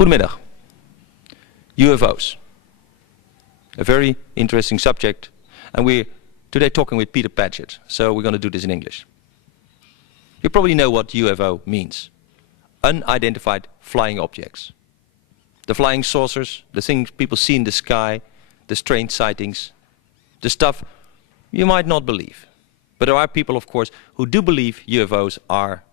Goedemiddag. UFO's. A very interesting subject. And we're today talking with Peter Paget. So we're going to do this in English. You probably know what UFO means. Unidentified flying objects. The flying saucers, the things people see in the sky, the strange sightings, the stuff you might not believe. But there are people, of course, who do believe UFOs are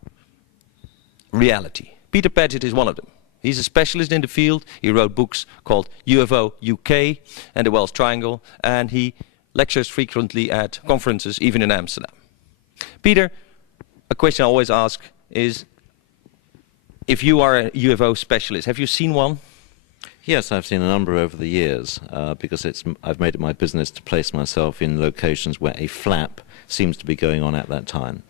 reality. Peter Paget is one of them. He's a specialist in the field. He wrote books called UFO-UK and the Welsh Triangle, and he lectures frequently at conferences, even in Amsterdam. Peter, a question I always ask is, if you are a UFO specialist, have you seen one? Yes, I've seen a number over the years, because I've made it my business to place myself in locations where a flap seems to be going on at that time.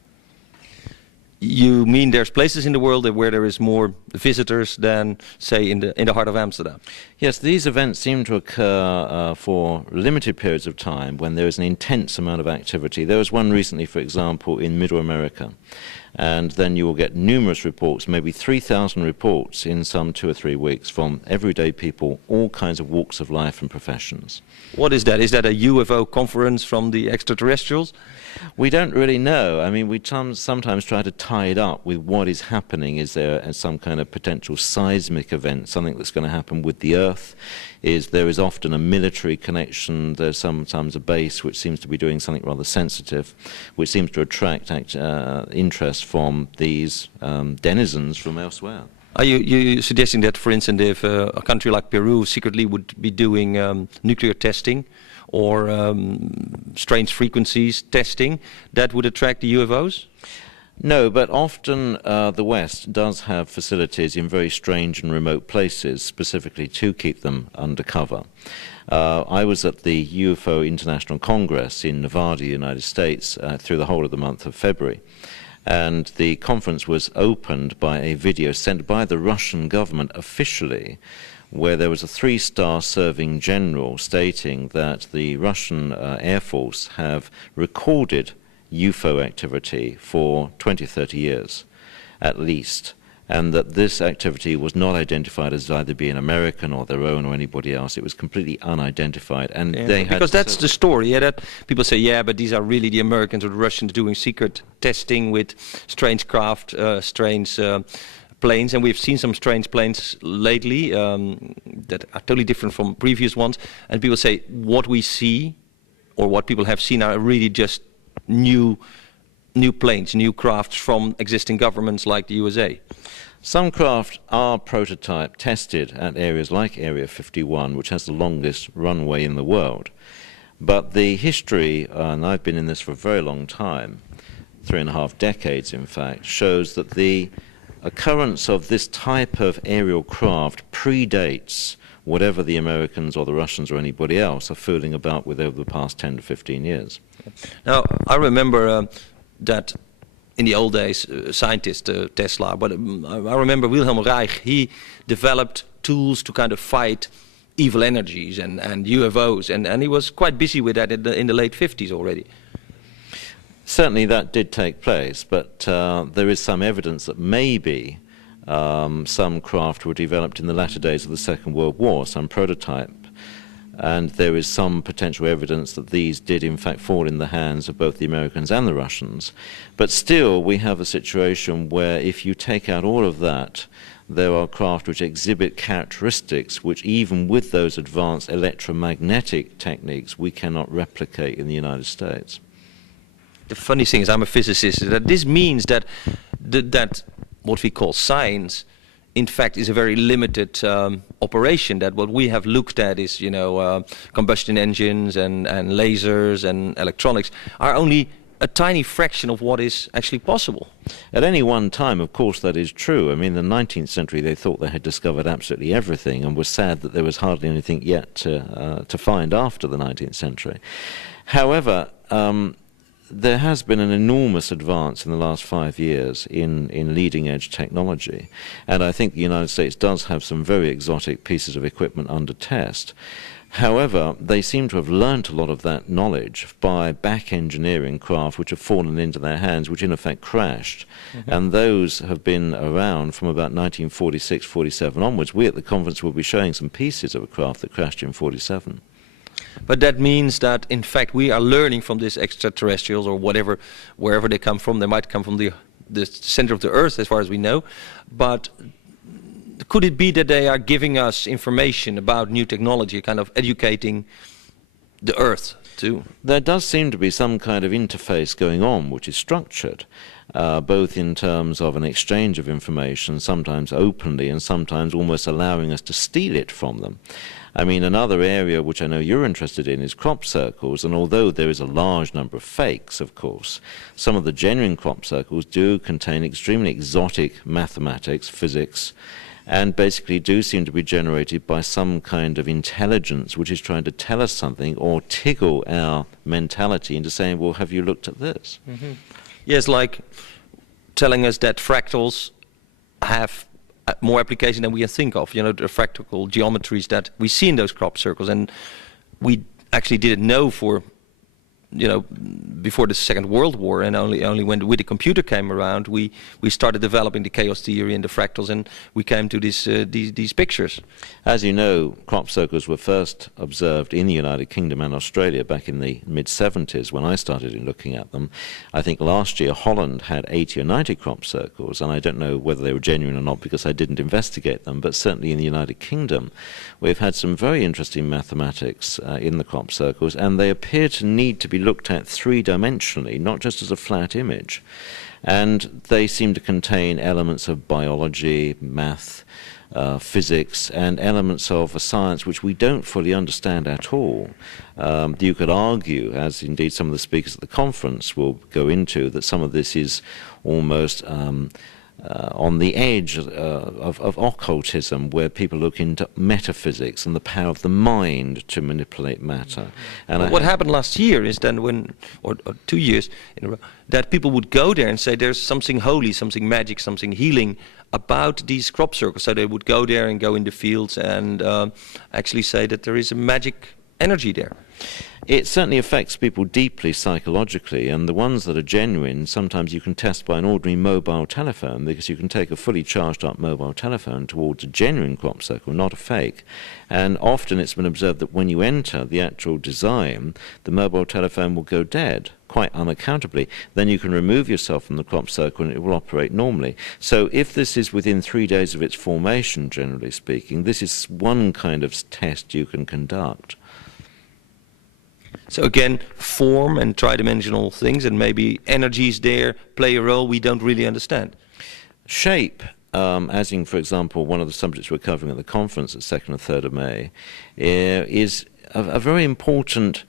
You mean there's places in the world where there is more visitors than, say, in the heart of Amsterdam? Yes, these events seem to occur for limited periods of time when there is an intense amount of activity. There was one recently, for example, in Middle America. And then you will get numerous reports, maybe 3,000 reports in some 2 or 3 weeks from everyday people, all kinds of walks of life and professions. What is that? Is that a UFO conference from the extraterrestrials? We don't really know. I mean, we sometimes try to tie it up with what is happening. Is there some kind of potential seismic event, something that's going to happen with the Earth? There is often a military connection. There's sometimes a base which seems to be doing something rather sensitive, which seems to attract interest from these denizens from elsewhere. Are you suggesting that, for instance, if a country like Peru secretly would be doing nuclear testing or strange frequencies testing, that would attract the UFOs? No, but often the West does have facilities in very strange and remote places, specifically to keep them undercover. I was at the UFO International Congress in Nevada, United States, through the whole of the month of February. And the conference was opened by a video sent by the Russian government officially, where there was a 3-star serving general stating that the Russian Air Force have recorded UFO activity for 20, 30 years at least, and that this activity was not identified as either being American or their own or anybody else. It was completely unidentified. And they had, because that's the story, yeah, that people say, yeah, but these are really the Americans or the Russians doing secret testing with strange craft, strange planes, and we've seen some strange planes lately that are totally different from previous ones, and people say what we see or what people have seen are really just new planes, new crafts from existing governments like the USA. Some craft are prototype tested at areas like Area 51, which has the longest runway in the world. But the history, and I've been in this for a very long time, 3.5 decades in fact, shows that the occurrence of this type of aerial craft predates whatever the Americans or the Russians or anybody else are fooling about with over the past 10 to 15 years. Now, I remember that in the old days, scientist Tesla, but I remember Wilhelm Reich, he developed tools to kind of fight evil energies and UFOs, and he was quite busy with that in the late 50s already. Certainly that did take place, but there is some evidence that maybe some craft were developed in the latter days of the Second World War, some prototype. And there is some potential evidence that these did in fact fall in the hands of both the Americans and the Russians. But still we have a situation where if you take out all of that, there are craft which exhibit characteristics which even with those advanced electromagnetic techniques we cannot replicate in the United States. The funny thing is, I'm a physicist, that this means that that what we call science in fact is a very limited operation, that what we have looked at is, combustion engines and lasers and electronics are only a tiny fraction of what is actually possible. At any one time, of course, that is true. I mean, in the 19th century, they thought they had discovered absolutely everything and were sad that there was hardly anything yet to find after the 19th century. However, there has been an enormous advance in the last 5 years in leading-edge technology, and I think the United States does have some very exotic pieces of equipment under test. However, they seem to have learnt a lot of that knowledge by back engineering craft which have fallen into their hands, which in effect crashed. And those have been around from about 1946-47 onwards. We at the conference will be showing some pieces of a craft that crashed in 47. But that means that, in fact, we are learning from these extraterrestrials or whatever, wherever they come from. They might come from the center of the Earth, as far as we know. But could it be that they are giving us information about new technology, kind of educating the Earth too? There does seem to be some kind of interface going on, which is structured, both in terms of an exchange of information, sometimes openly and sometimes almost allowing us to steal it from them. I mean, another area which I know you're interested in is crop circles, and although there is a large number of fakes, of course, some of the genuine crop circles do contain extremely exotic mathematics, physics, and basically do seem to be generated by some kind of intelligence which is trying to tell us something or tickle our mentality into saying, well, have you looked at this? Yes, like telling us that fractals have more application than we think of. You know, the fractal geometries that we see in those crop circles, and we actually didn't know for, you know, before the Second World War, and only when with the computer came around, we started developing the chaos theory and the fractals, and we came to these pictures. As you know, crop circles were first observed in the United Kingdom and Australia back in the mid-70s when I started looking at them. I think last year Holland had 80 or 90 crop circles, and I don't know whether they were genuine or not because I didn't investigate them, but certainly in the United Kingdom we've had some very interesting mathematics in the crop circles, and they appear to need to be looked at three-dimensionally, not just as a flat image. And they seem to contain elements of biology, math, physics, and elements of a science which we don't fully understand at all. You could argue, as indeed some of the speakers at the conference will go into, that some of this is almost on the edge of occultism, where people look into metaphysics and the power of the mind to manipulate matter. And what happened last year is then or 2 years in a row, that people would go there and say there's something holy, something magic, something healing about these crop circles. So they would go there and go in the fields and actually say that there is a magic energy there. It certainly affects people deeply psychologically, and the ones that are genuine, sometimes you can test by an ordinary mobile telephone, because you can take a fully charged up mobile telephone towards a genuine crop circle, not a fake. And often it's been observed that when you enter the actual design, the mobile telephone will go dead, quite unaccountably. Then you can remove yourself from the crop circle and it will operate normally. So if this is within 3 days of its formation, generally speaking, this is one kind of test you can conduct. So again, form and tridimensional things, and maybe energies there play a role we don't really understand. Shape, as in, for example, one of the subjects we're covering at the conference at 2nd and 3rd of May, is a very important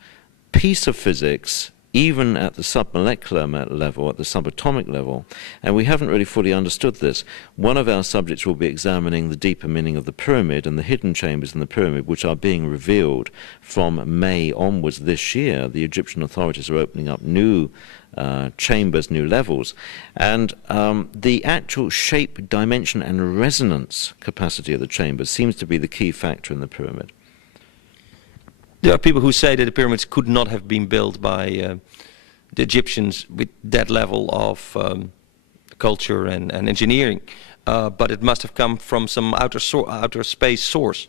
piece of physics, even at the submolecular level, at the subatomic level, and we haven't really fully understood this. One of our subjects will be examining the deeper meaning of the pyramid and the hidden chambers in the pyramid, which are being revealed from May onwards this year. The Egyptian authorities are opening up new chambers, new levels, and the actual shape, dimension and resonance capacity of the chambers seems to be the key factor in the pyramid. There are people who say that the pyramids could not have been built by the Egyptians with that level of culture and engineering, but it must have come from some outer space source.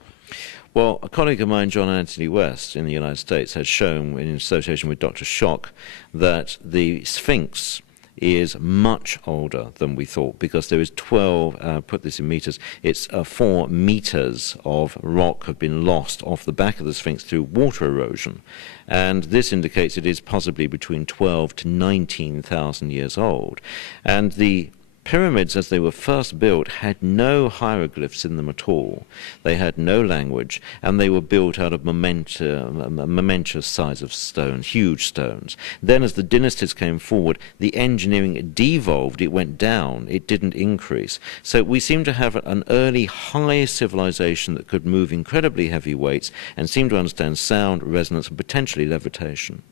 Well, a colleague of mine, John Anthony West, in the United States, has shown, in association with Dr. Schock, that the Sphinx is much older than we thought, because there is 12, put this in meters, it's 4 meters of rock have been lost off the back of the Sphinx through water erosion. And this indicates it is possibly between 12 to 19,000 years old. And the pyramids, as they were first built, had no hieroglyphs in them at all. They had no language, and they were built out of momentous size of stones, huge stones. Then as the dynasties came forward, the engineering devolved, it went down, it didn't increase. So we seem to have an early high civilization that could move incredibly heavy weights and seem to understand sound, resonance, and potentially levitation.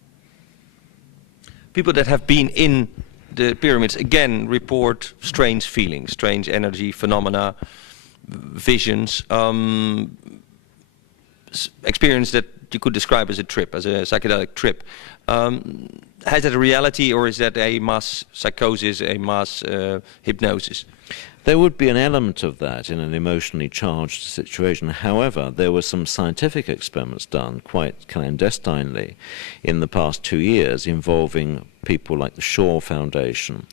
People that have been in the pyramids again report strange feelings, strange energy phenomena, visions. experience that you could describe as a trip, as a psychedelic trip. Has that a reality, or is that a mass psychosis, a mass hypnosis? There would be an element of that in an emotionally charged situation. However, there were some scientific experiments done quite clandestinely in the past 2 years involving people like the Shaw Foundation,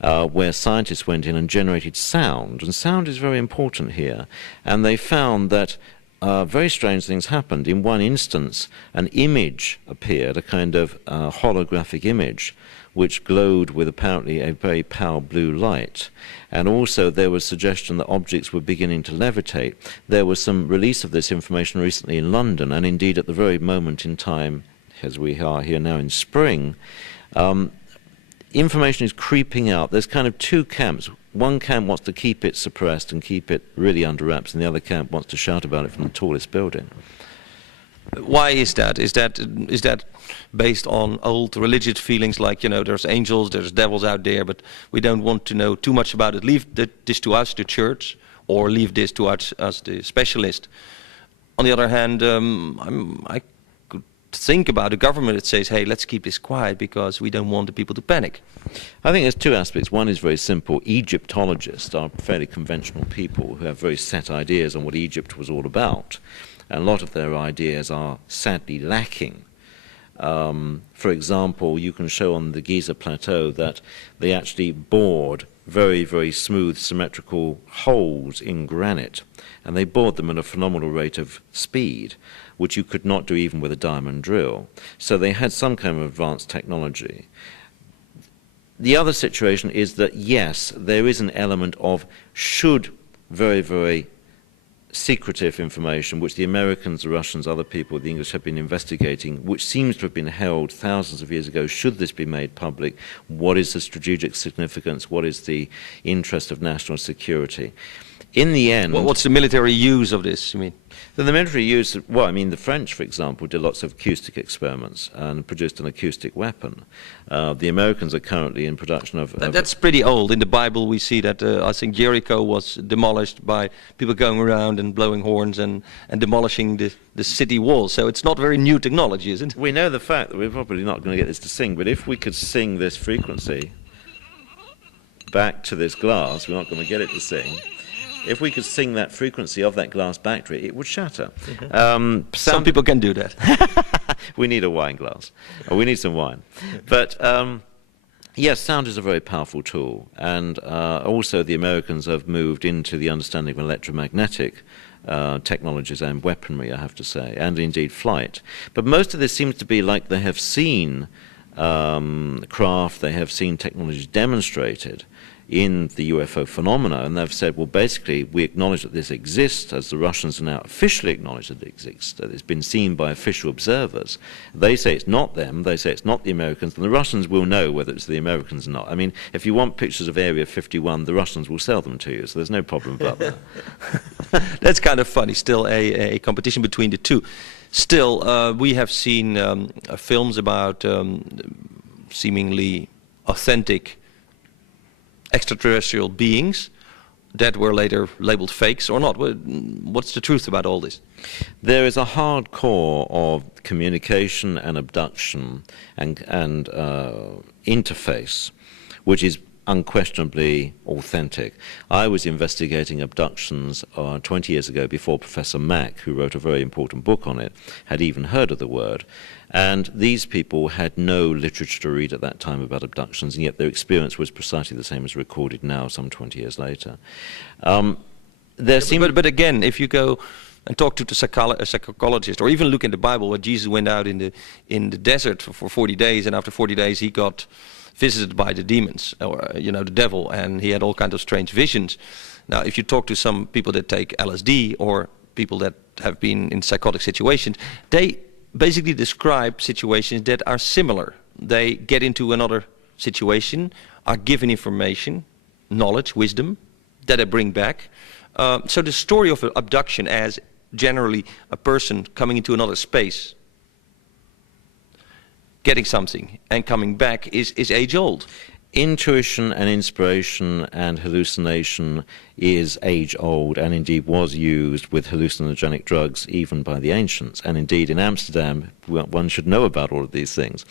where scientists went in and generated sound. And sound is very important here. And they found that very strange things happened. In one instance, an image appeared, a kind of holographic image, which glowed with apparently a very pale blue light. And also there was suggestion that objects were beginning to levitate. There was some release of this information recently in London, and indeed at the very moment in time, as we are here now in spring, information is creeping out. There's kind of two camps. One camp wants to keep it suppressed and keep it really under wraps, and the other camp wants to shout about it from the tallest building. Why is that? Is that based on old religious feelings like, there's angels, there's devils out there, but we don't want to know too much about it. Leave this to us, the church, or leave this to us, the specialist. On the other hand, I could think about a government that says, hey, let's keep this quiet because we don't want the people to panic. I think there's two aspects. One is very simple. Egyptologists are fairly conventional people who have very set ideas on what Egypt was all about. And a lot of their ideas are sadly lacking. For example, you can show on the Giza Plateau that they actually bored very, very smooth, symmetrical holes in granite. And they bored them at a phenomenal rate of speed, which you could not do even with a diamond drill. So they had some kind of advanced technology. The other situation is that, yes, there is an element of should very, very secretive information, which the Americans, the Russians, other people, the English have been investigating, which seems to have been held thousands of years ago. Should this be made public? What is the strategic significance? What is the interest of national security? In the end... What's the military use of this, you mean? The military use, well, I mean, the French, for example, did lots of acoustic experiments and produced an acoustic weapon. The Americans are currently in production of... That's pretty old. In the Bible we see that, I think Jericho was demolished by people going around and blowing horns and demolishing the city walls. So it's not very new technology, is it? We know the fact that we're probably not going to get this to sing, but if we could sing this frequency back to this glass, we're not going to get it to sing. If we could sing that frequency of that glass back to it, it would shatter. Some people can do that. We need a wine glass. Or we need some wine. But yes, sound is a very powerful tool. And also the Americans have moved into the understanding of electromagnetic technologies and weaponry, I have to say, and indeed flight. But most of this seems to be like they have seen craft, they have seen technologies demonstrated in the UFO phenomena, and they've said, well, basically, we acknowledge that this exists, as the Russians now officially acknowledge that it exists, that it's been seen by official observers. They say it's not them, they say it's not the Americans, and the Russians will know whether it's the Americans or not. I mean, if you want pictures of Area 51, the Russians will sell them to you, so there's no problem about that. That's kind of funny, still a competition between the two. Still, we have seen films about seemingly authentic extraterrestrial beings that were later labeled fakes or not. What's the truth about all this? There is a hard core of communication and abduction and interface, which is unquestionably authentic. I was investigating abductions 20 years ago before Professor Mack, who wrote a very important book on it, had even heard of the word. And these people had no literature to read at that time about abductions, and yet their experience was precisely the same as recorded now, some 20 years later. But again, if you go and talk to a psychologist, or even look in the Bible, where Jesus went out in the desert for 40 days, and after 40 days he got visited by the demons, or the devil, and he had all kinds of strange visions. Now, if you talk to some people that take LSD, or people that have been in psychotic situations, they basically describe situations that are similar. They get into another situation, are given information, knowledge, wisdom, that they bring back. So the story of abduction as generally a person coming into another space, getting something and coming back is age old. Intuition and inspiration and hallucination is age-old and indeed was used with hallucinogenic drugs even by the ancients. And indeed in Amsterdam, one should know about all of these things.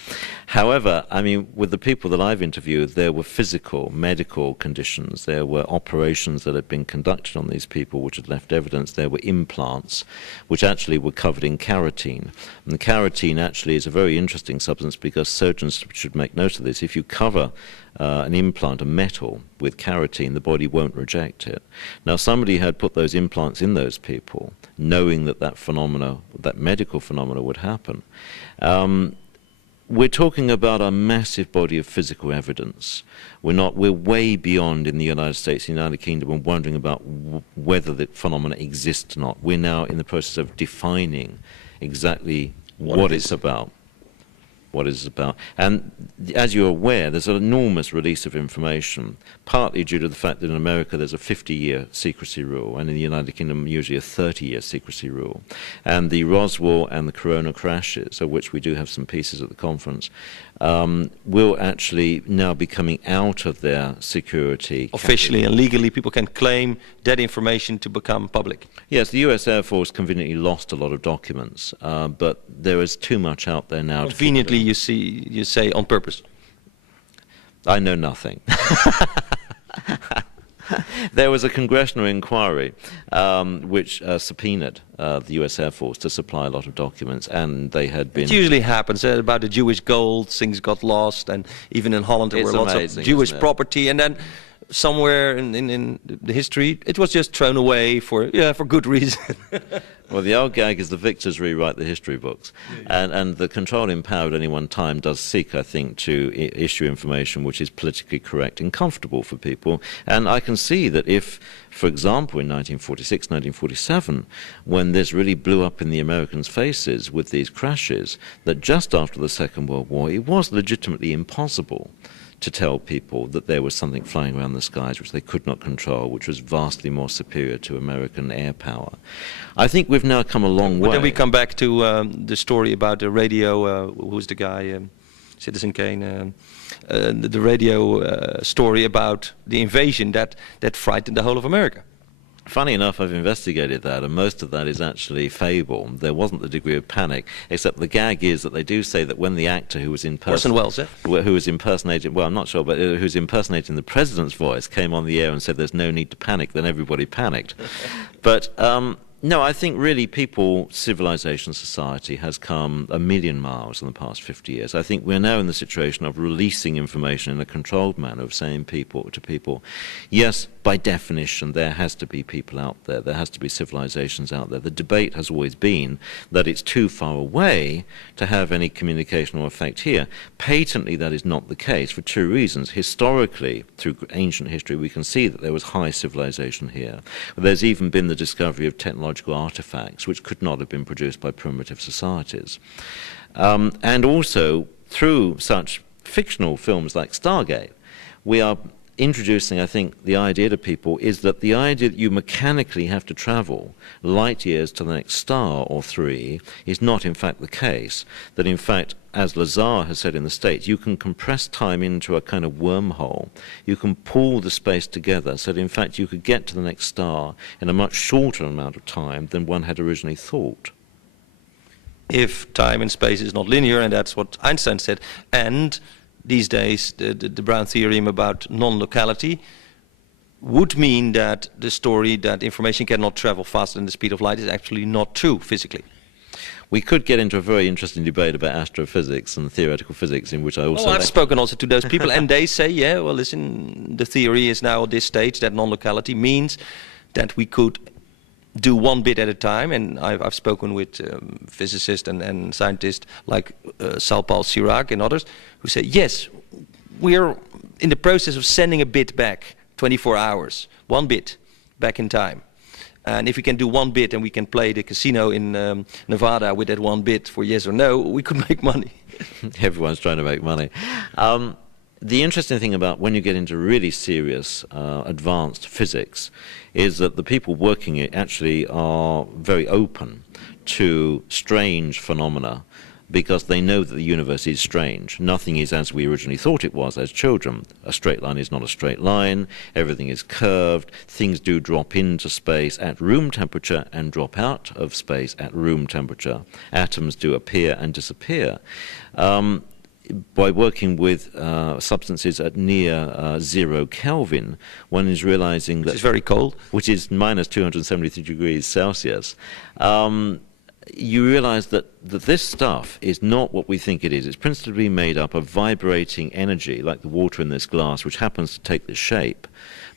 However, I mean, with the people that I've interviewed, there were physical, medical conditions. There were operations that had been conducted on these people which had left evidence. There were implants which actually were covered in carotene. And carotene actually is a very interesting substance because surgeons should make note of this. If you cover an implant, a metal, with carotene, the body won't reject it. Now, somebody had put those implants in those people, knowing that that phenomena, that medical phenomena would happen. We're talking about a massive body of physical evidence. We're way beyond in the United States, the United Kingdom, and wondering about whether the phenomena exist or not. We're now in the process of defining exactly what it's about. What it's about. And as you're aware, there's an enormous release of information, partly due to the fact that in America there's a 50-year secrecy rule, and in the United Kingdom usually a 30-year secrecy rule. And the Roswell and the Corona crashes, of which we do have some pieces at the conference, will actually now be coming out of their security. Officially and legally, people can claim that information to become public. Yes, the US Air Force conveniently lost a lot of documents, but there is too much out there now. Conveniently, you say on purpose. I know nothing. There was a congressional inquiry which subpoenaed the US Air Force to supply a lot of documents, and they had been... It usually happens about the Jewish gold, things got lost, and even in Holland there were lots of Jewish property, and then somewhere in the history it was just thrown away for good reason. Well, the old gag is the victors rewrite the history books. And the controlling power at any one time does seek, I think, to issue information which is politically correct and comfortable for people. And I can see that if, for example, in 1946, 1947, when this really blew up in the Americans' faces with these crashes, that just after the Second World War, it was legitimately impossible to tell people that there was something flying around the skies which they could not control, which was vastly more superior to American air power. I think we've now come a long way. But then we come back to the story about the radio, who's the guy, Citizen Kane, the radio story about the invasion that frightened the whole of America. Funny enough, I've investigated that, and most of that is actually fable. There wasn't the degree of panic, except the gag is that they do say that when the actor who was who was impersonating, well, I'm not sure, but who's impersonating the president's voice came on the air and said there's no need to panic, then everybody panicked. But no, I think really civilization, society has come a million miles in the past 50 years. I think we're now in the situation of releasing information in a controlled manner, of saying to people, yes, by definition, there has to be people out there. There has to be civilizations out there. The debate has always been that it's too far away to have any communication or effect here. Patently, that is not the case for two reasons. Historically, through ancient history, we can see that there was high civilization here. There's even been the discovery of technological artifacts which could not have been produced by primitive societies. And also, through such fictional films like Stargate, we are introducing, I think, the idea to people is that the idea that you mechanically have to travel light years to the next star or three is not in fact the case. That in fact, as Lazar has said in the States, you can compress time into a kind of wormhole. You can pull the space together so that in fact you could get to the next star in a much shorter amount of time than one had originally thought. If time and space is not linear, and that's what Einstein said, and these days the Brown theorem about non-locality would mean that the story that information cannot travel faster than the speed of light is actually not true physically. We could get into a very interesting debate about astrophysics and theoretical physics, in which I also... Well, I've spoken also to those people, and they say, yeah, well, listen, the theory is now at this stage that non-locality means that we could do one bit at a time, and I've spoken with physicists and scientists like Paul Sirac and others who say, yes, we're in the process of sending a bit back 24 hours, one bit back in time. And if we can do one bit and we can play the casino in Nevada with that one bit for yes or no, we could make money. Everyone's trying to make money. The interesting thing about when you get into really serious, advanced physics is that the people working it actually are very open to strange phenomena because they know that the universe is strange. Nothing is as we originally thought it was as children. A straight line is not a straight line. Everything is curved. Things do drop into space at room temperature and drop out of space at room temperature. Atoms do appear and disappear. By working with substances at near 0 Kelvin, one is realizing that... Which is very cold. Which is minus 273 degrees Celsius. You realize that this stuff is not what we think it is. It's principally made up of vibrating energy, like the water in this glass, which happens to take this shape.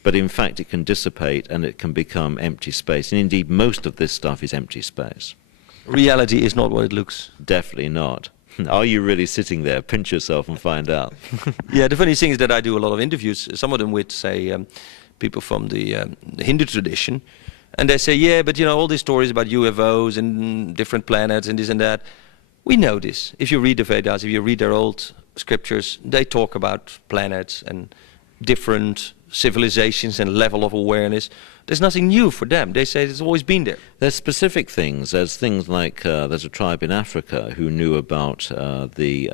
But in fact, it can dissipate and it can become empty space. And indeed, most of this stuff is empty space. Reality is not what it looks. Definitely not. Are you really sitting there? Pinch yourself and find out. Yeah, the funny thing is that I do a lot of interviews, some of them with, say, people from the Hindu tradition. And they say, yeah, but you know, all these stories about UFOs and different planets and this and that, we know this. If you read the Vedas, if you read their old scriptures, they talk about planets and different civilizations and level of awareness. There's nothing new for them. They say it's always been there. There's specific things. There's things like there's a tribe in Africa who knew about the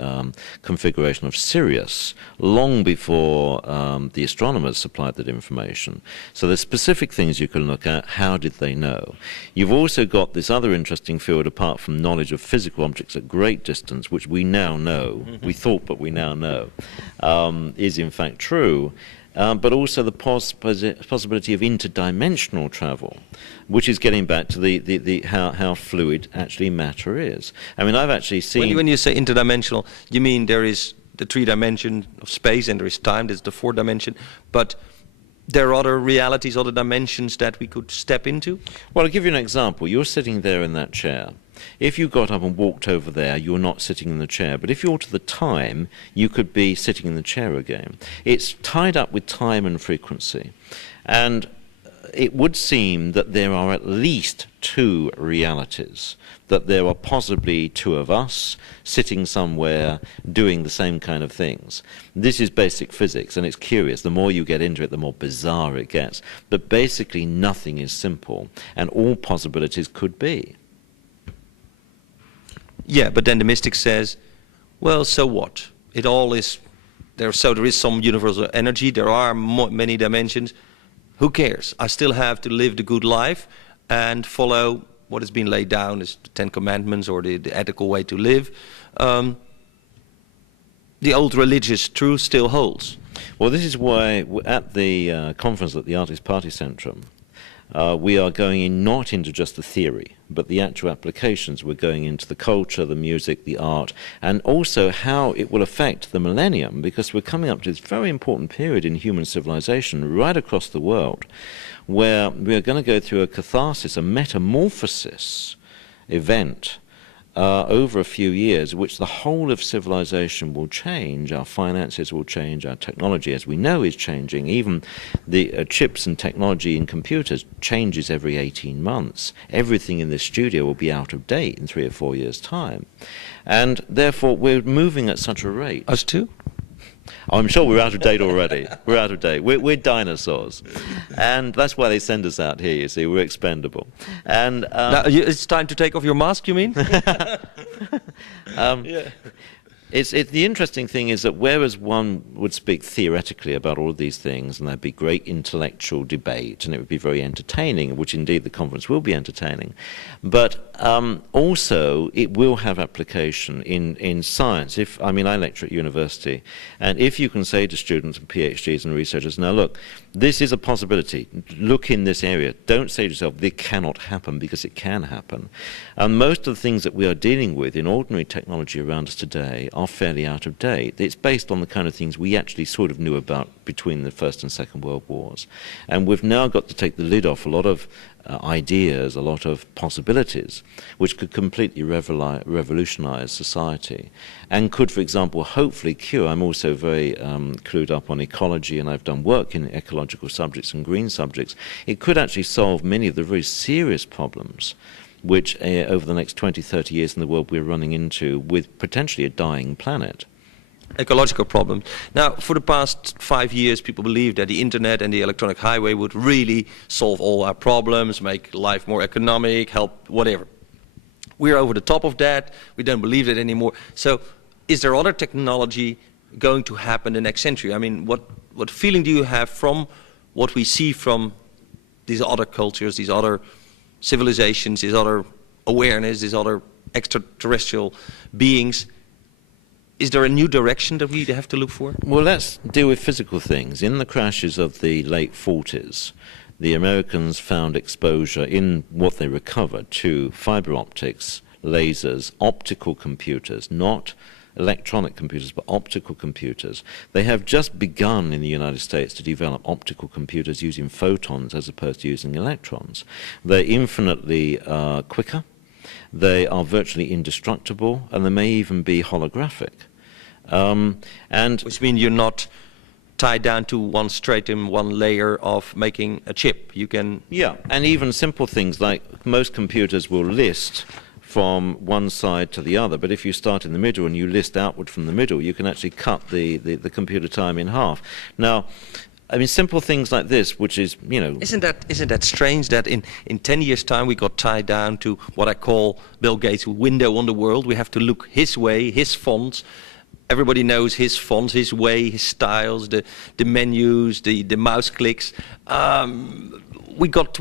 configuration of Sirius long before the astronomers supplied that information. So there's specific things you can look at. How did they know? You've also got this other interesting field apart from knowledge of physical objects at great distance, which we now know, we thought but we now know, is in fact true. But also the possibility of interdimensional travel, which is getting back to how fluid actually matter is. I mean, I've actually seen... When you say interdimensional, you mean there is the 3 dimension of space and there is time, there's the 4th dimension, but there are other realities, other dimensions that we could step into? Well, I'll give you an example. You're sitting there in that chair. If you got up and walked over there, you're not sitting in the chair. But if you alter the time, you could be sitting in the chair again. It's tied up with time and frequency. And it would seem that there are at least 2 realities, that there are possibly 2 of us sitting somewhere doing the same kind of things. This is basic physics, and it's curious. The more you get into it, the more bizarre it gets. But basically nothing is simple, and all possibilities could be. Yeah, but then the mystic says, well, so what? It all is there. So there is some universal energy. There are many dimensions. Who cares? I still have to live the good life and follow what has been laid down as the 10 Commandments or the ethical way to live. The old religious truth still holds. Well, this is why at the conference at the Artist Party Centrum, we are going in not into just the theory, but the actual applications. We're going into the culture, the music, the art, and also how it will affect the millennium, because we're coming up to this very important period in human civilization right across the world, where we are going to go through a catharsis, a metamorphosis event over a few years, which the whole of civilization will change. Our finances will change, our technology, as we know, is changing. Even the chips and technology in computers changes every 18 months. Everything in this studio will be out of date in 3 or 4 years' time. And therefore, we're moving at such a rate. Us too? I'm sure we're out of date already. We're out of date. We're dinosaurs. And that's why they send us out here, you see. We're expendable. And now, it's time to take off your mask, you mean? Yeah. The interesting thing is that whereas one would speak theoretically about all of these things, and there'd be great intellectual debate, and it would be very entertaining, which indeed the conference will be entertaining, but also it will have application in science. I lecture at university, and if you can say to students and PhDs and researchers, now look, this is a possibility, look in this area, don't say to yourself, this cannot happen, because it can happen. And most of the things that we are dealing with in ordinary technology around us today are fairly out of date. It's based on the kind of things we actually sort of knew about between the First and Second World Wars. And we've now got to take the lid off a lot of ideas, a lot of possibilities, which could completely revolutionize society and could, for example, hopefully cure. I'm also very clued up on ecology, and I've done work in ecological subjects and green subjects. It could actually solve many of the very serious problems which over the next 20, 30 years in the world we're running into with potentially a dying planet. Ecological problems. Now, for the past 5 years, people believed that the internet and the electronic highway would really solve all our problems, make life more economic, help whatever. we're over the top of that, we don't believe that anymore. So is there other technology going to happen the next century? I mean, what feeling do you have from what we see from these other cultures, these other civilizations, these other awareness, these other extraterrestrial beings? Is there a new direction that we have to look for? Well, let's deal with physical things. In the crashes of the late 40s, the Americans found exposure in what they recovered to fiber optics, lasers, optical computers, not electronic computers, but optical computers. They have just begun in the United States to develop optical computers using photons as opposed to using electrons. They're infinitely quicker. They are virtually indestructible, and they may even be holographic. Which means you're not tied down to one stratum, one layer of making a chip. You can... Yeah, and even simple things like most computers will list from one side to the other, but if you start in the middle and you list outward from the middle, you can actually cut the computer time in half. Now, I mean, simple things like this, which is, you know... Isn't that strange that in 10 years' time we got tied down to what I call Bill Gates' window on the world? We have to look his way, his fonts. Everybody knows his fonts, his way, his styles, the menus, the mouse clicks. We got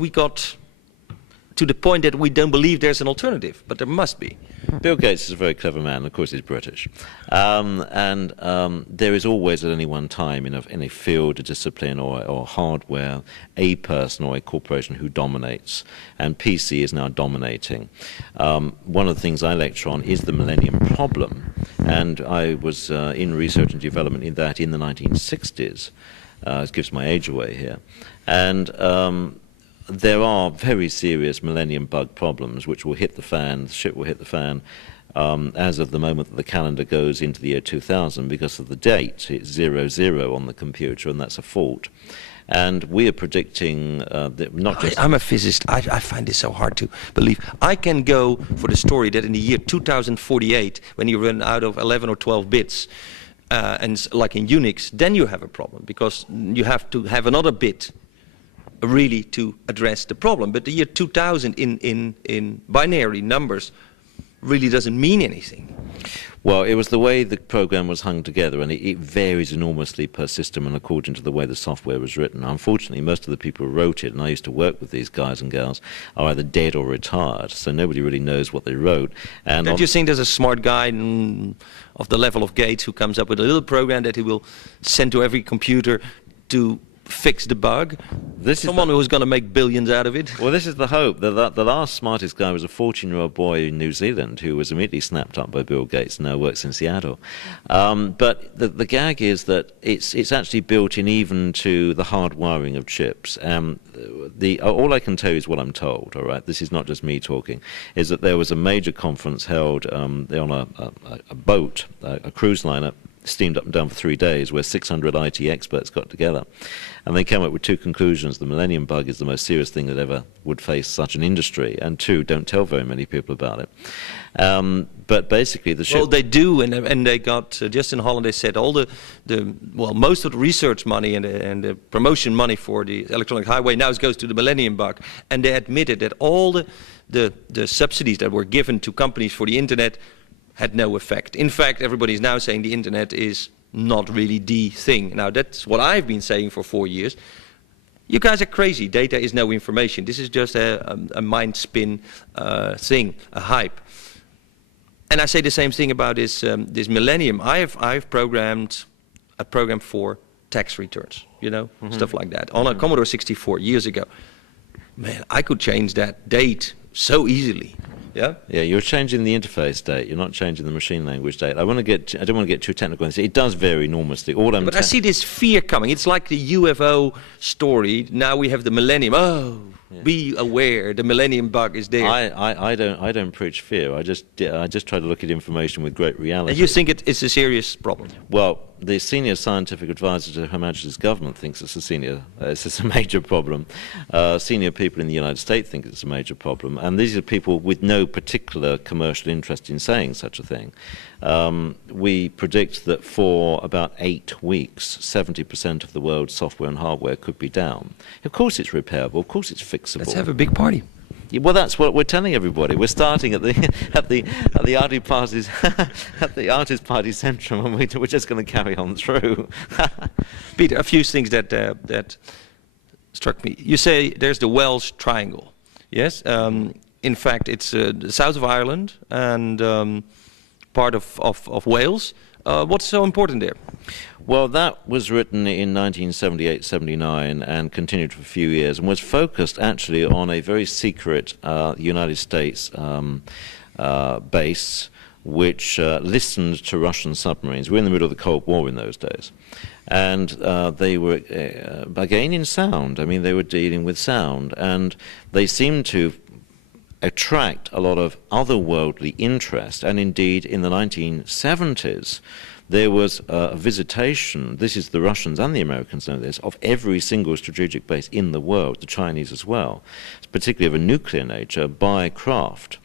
to the point that we don't believe there's an alternative, but there must be. Bill Gates is a very clever man. Of course, he's British. There is always at any one time in a field, a discipline, or hardware, a person or a corporation who dominates. And PC is now dominating. One of the things I lecture on is the Millennium Problem. And I was in research and development in that in the 1960s. It gives my age away here. And there are very serious millennium bug problems which will hit the fan, the shit will hit the fan as of the moment that the calendar goes into the year 2000 because of the date. It's 00 on the computer, and that's a fault. And we are predicting that not just... I'm a physicist. I find this so hard to believe. I can go for the story that in the year 2048, when you run out of 11 or 12 bits, and like in Unix, then you have a problem because you have to have another bit really to address the problem. But the year 2000 in binary numbers really doesn't mean anything. Well, it was the way the program was hung together, and it varies enormously per system and according to the way the software was written. Unfortunately, most of the people who wrote it, and I used to work with these guys and gals, are either dead or retired, so nobody really knows what they wrote. And don't you think there's a smart guy of the level of Gates who comes up with a little program that he will send to every computer to fix the bug? Someone who's going to make billions out of it. Well, this is the hope. The last smartest guy was a 14-year-old boy in New Zealand who was immediately snapped up by Bill Gates and now works in Seattle. But the gag is that it's actually built in even to the hard wiring of chips. All I can tell you is what I'm told, all right? This is not just me talking, is that there was a major conference held on a boat, a cruise liner, steamed up and down for 3 days, where 600 IT experts got together. And they came up with two conclusions. The millennium bug is the most serious thing that ever would face such an industry. And two, don't tell very many people about it. But basically the ship... Well, they do, and they got, just in Holland, they said most of the research money and the promotion money for the electronic highway now goes to the millennium bug. And they admitted that all the subsidies that were given to companies for the internet had no effect. In fact, everybody's now saying the internet is not really the thing. Now, that's what I've been saying for 4 years. You guys are crazy. Data is no information. This is just a mind spin thing, a hype. And I say the same thing about this millennium. I've programmed a program for tax returns, stuff like that, on a Commodore 64 years ago. Man, I could change that date so easily. Yeah? Yeah, you're changing the interface date. You're not changing the machine language date. I don't want to get too technical. It does vary enormously. But I see this fear coming. It's like the UFO story. Now we have the millennium. Oh, yeah. Be aware, the millennium bug is there. I don't preach fear. I just try to look at information with great reality. And you think it's a serious problem? Well, the senior scientific advisor to Her Majesty's government thinks it's a major problem. Senior people in the United States think it's a major problem, and these are people with no particular commercial interest in saying such a thing. We predict that for about 8 weeks, 70% of the world's software and hardware could be down. Of course it's repairable, of course it's fixable. Let's have a big party. Well, that's what we're telling everybody. We're starting at the at the artist parties at the artist party centrum, and we're just going to carry on through. Peter, a few things that struck me. You say there's the Welsh triangle. Yes. In fact, it's the south of Ireland and part of Wales. What's so important there? Well, that was written in 1978-79 and continued for a few years, and was focused actually on a very secret United States base which listened to Russian submarines. We were in the middle of the Cold War in those days. And they were, again, in sound. I mean, they were dealing with sound, and they seemed to attract a lot of otherworldly interest. And indeed, in the 1970s, there was a visitation, this is the Russians and the Americans know this, of every single strategic base in the world, the Chinese as well, particularly of a nuclear nature, by craft.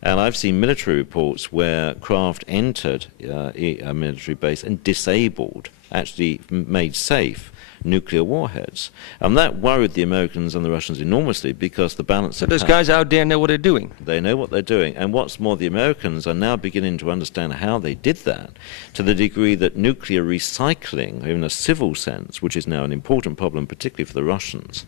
And I've seen military reports where craft entered a military base and disabled, actually made safe, nuclear warheads. And that worried the Americans and the Russians enormously, because the balance So of those power, guys out there know what they're doing. they know what they're doing. And what's more, the Americans are now beginning to understand how they did that, to the degree that nuclear recycling, in a civil sense, which is now an important problem, particularly for the Russians,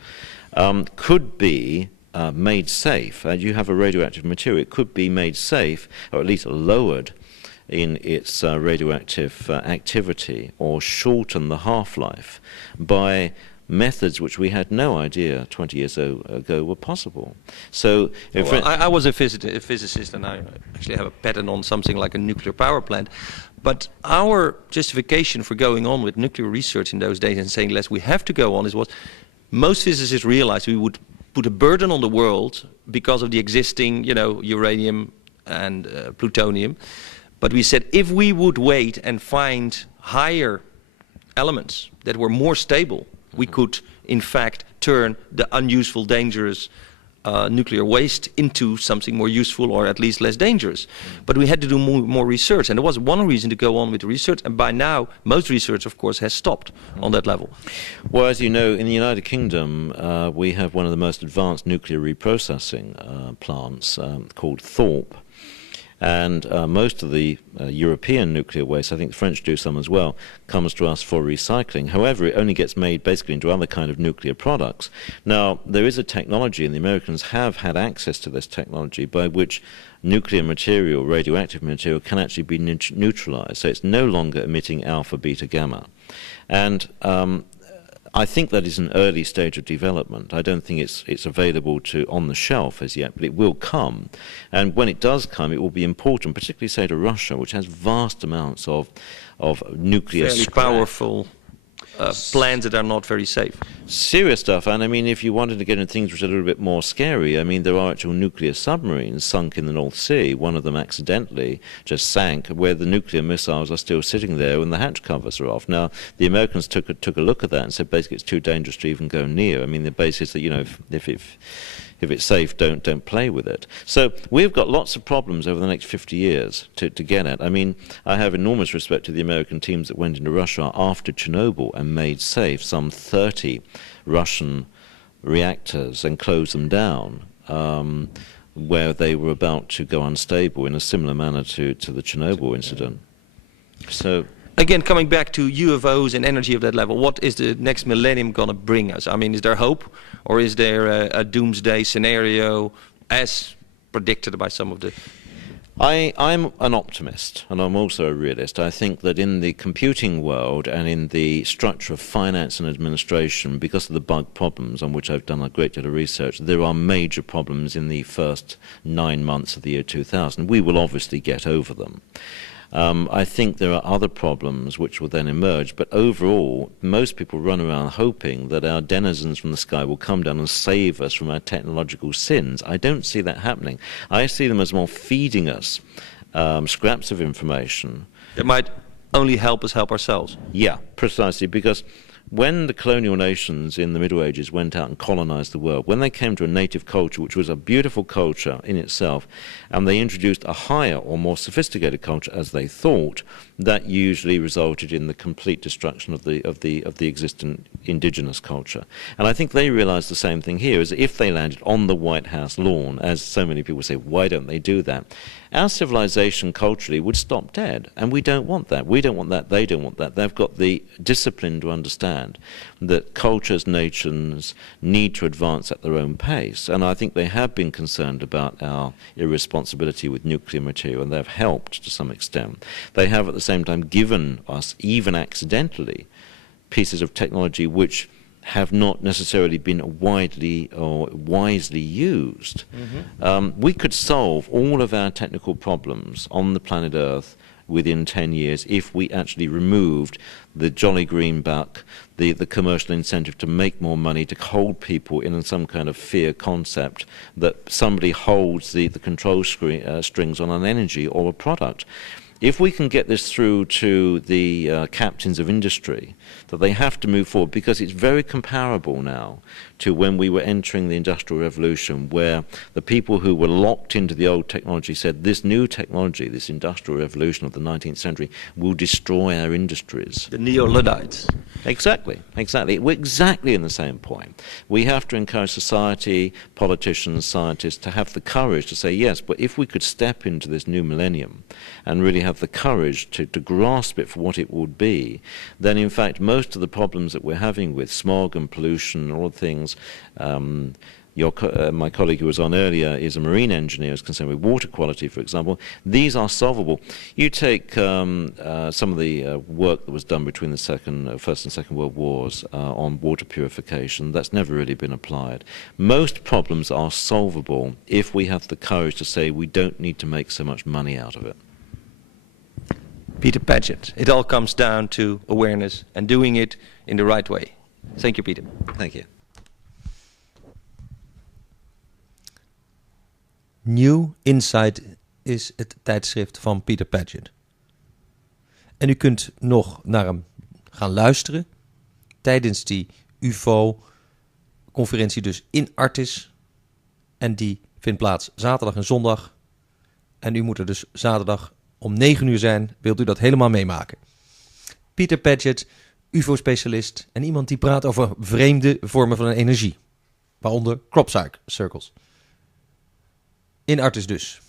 could be made safe. And you have a radioactive material, it could be made safe, or at least lowered in its radioactive activity, or shorten the half-life by methods which we had no idea 20 years ago were possible. So, well, I was a physicist, and I actually have a patent on something like a nuclear power plant. But our justification for going on with nuclear research in those days and saying, "Less, we have to go on," is what most physicists realized we would put a burden on the world because of the existing, uranium and plutonium. But we said if we would wait and find higher elements that were more stable, we could, in fact, turn the unuseful, dangerous nuclear waste into something more useful, or at least less dangerous. But we had to do more research, and there was one reason to go on with the research, and by now most research, of course, has stopped on that level. Well, as you know, in the United Kingdom, we have one of the most advanced nuclear reprocessing plants called Thorpe. And most of the European nuclear waste, I think the French do some as well, comes to us for recycling. However, it only gets made basically into other kind of nuclear products. Now, there is a technology, and the Americans have had access to this technology, by which nuclear material, radioactive material, can actually be neutralized. So it's no longer emitting alpha, beta, gamma. And I think that is an early stage of development. I don't think it's available on the shelf as yet, but it will come. And when it does come, it will be important, particularly, say, to Russia, which has vast amounts of nuclear fairly scrap. Powerful plans that are not very safe. Serious stuff. And I mean, if you wanted to get into things which are a little bit more scary, I mean, there are actual nuclear submarines sunk in the North Sea. One of them accidentally just sank, where the nuclear missiles are still sitting there and the hatch covers are off. Now, the Americans took a look at that and said basically it's too dangerous to even go near. I mean, the basis that, if it's safe, don't play with it. So we've got lots of problems over the next 50 years to get at. I mean, I have enormous respect to the American teams that went into Russia after Chernobyl and made safe some 30 Russian reactors and closed them down, where they were about to go unstable in a similar manner to the Chernobyl incident. So, again, coming back to UFOs and energy of that level, what is the next millennium going to bring us? I mean, is there hope, or is there a doomsday scenario as predicted by some of the... I'm an optimist, and I'm also a realist. I think that in the computing world and in the structure of finance and administration, because of the bug problems on which I've done a great deal of research, there are major problems in the first 9 months of the year 2000. We will obviously get over them. I think there are other problems which will then emerge, but overall, most people run around hoping that our denizens from the sky will come down and save us from our technological sins. I don't see that happening. I see them as more feeding us scraps of information. That might only help us help ourselves. Yeah, precisely, because when the colonial nations in the Middle Ages went out and colonized the world, when they came to a native culture, which was a beautiful culture in itself, and they introduced a higher or more sophisticated culture, as they thought, that usually resulted in the complete destruction of the existing indigenous culture. And I think they realized the same thing here, is if they landed on the White House lawn, as so many people say, why don't they do that? Our civilization culturally would stop dead, and we don't want that. We don't want that, they don't want that. They've got the discipline to understand that cultures, nations need to advance at their own pace. And I think they have been concerned about our irresponsibility with nuclear material, and they've helped to some extent. They have at the same time given us, even accidentally, pieces of technology which have not necessarily been widely or wisely used. We could solve all of our technical problems on the planet Earth within 10 years if we actually removed the jolly green buck, the commercial incentive to make more money, to hold people in some kind of fear concept that somebody holds the control strings on an energy or a product. If we can get this through to the captains of industry, that they have to move forward, because it's very comparable now to when we were entering the Industrial Revolution, where the people who were locked into the old technology said, this new technology, this Industrial Revolution of the 19th century, will destroy our industries. The neo-Luddites. Exactly. We're exactly in the same point. We have to encourage society, politicians, scientists to have the courage to say, yes, but if we could step into this new millennium and really have the courage to grasp it for what it would be, then in fact most of the problems that we're having with smog and pollution and all things, my colleague who was on earlier is a marine engineer who's concerned with water quality, for example. These are solvable. You take some of the work that was done between the First and Second World Wars on water purification. That's never really been applied. Most problems are solvable if we have the courage to say we don't need to make so much money out of it. Peter Paget. It all comes down to awareness and doing it in the right way. Thank you, Peter. Thank you. New Insight is het tijdschrift van Peter Paget. En u kunt nog naar hem gaan luisteren tijdens die UFO-conferentie dus in Artis. En die vindt plaats zaterdag en zondag. En u moet er dus zaterdag om 9 uur zijn, wilt u dat helemaal meemaken. Peter Paget, UFO-specialist en iemand die praat over vreemde vormen van energie. Waaronder crop circles. In Artis dus.